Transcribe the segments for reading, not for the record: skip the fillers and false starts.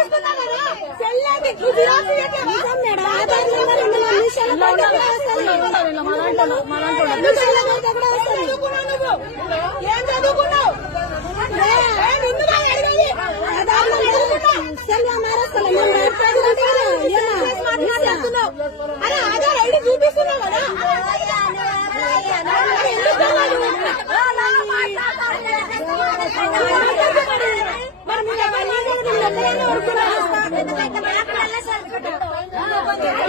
చూపిస్తున్నా కదా చెల్లెది ఏం చదువుకున్నావు అరే ఆధార్ ఐడి చూపిస్తున్నావు కదా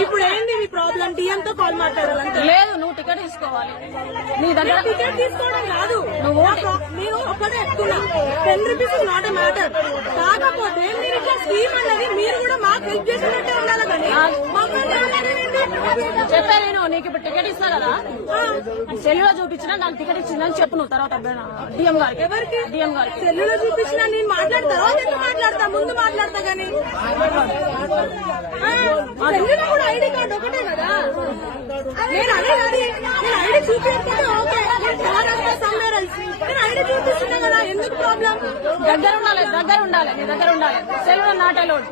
ఇప్పుడు ఏంది మీ ప్రాబ్లం? టీఎంతో కాల్ మాట్లాడాలంటే లేదు, నువ్వు టికెట్ తీసుకోవాలి. నీ దగ్గర టికెట్ తీసుకోవడం కాదు, నువ్వు నేను ఒక్కటే చెప్తున్నా, 10 rupees is not a matter. కాకపోతే మీరు ఇట్లా స్కీమ్ అన్నది మీరు కూడా మాకు హెల్ప్ చేసినట్టే ఉండాలి కానీ చెప్పా నేను. నీకు ఇప్పుడు టికెట్ ఇస్తా కదా, సెల్లులో చూపించినా నాకు టికెట్ ఇచ్చిందని చెప్పు నువ్వు. తర్వాత డిఎం గారికి. ఎవరికి? డిఎం గారికి. సెల్లులో చూపించినా నేను మాట్లాడతా, మాట్లాడతా, ముందు మాట్లాడతా గానీ సెల్లులో కూడా ఐడి కార్డు ఒకటే కదా. నేను ఐడి చూపించకపోతే ఓకే, నేను ఐడి చూపిస్తున్నా కదా, ఎందుకు ప్రాబ్లం? దగ్గర ఉండాలి, నీ దగ్గర ఉండాలి. సెల్లులో నాట్ అలౌడ్.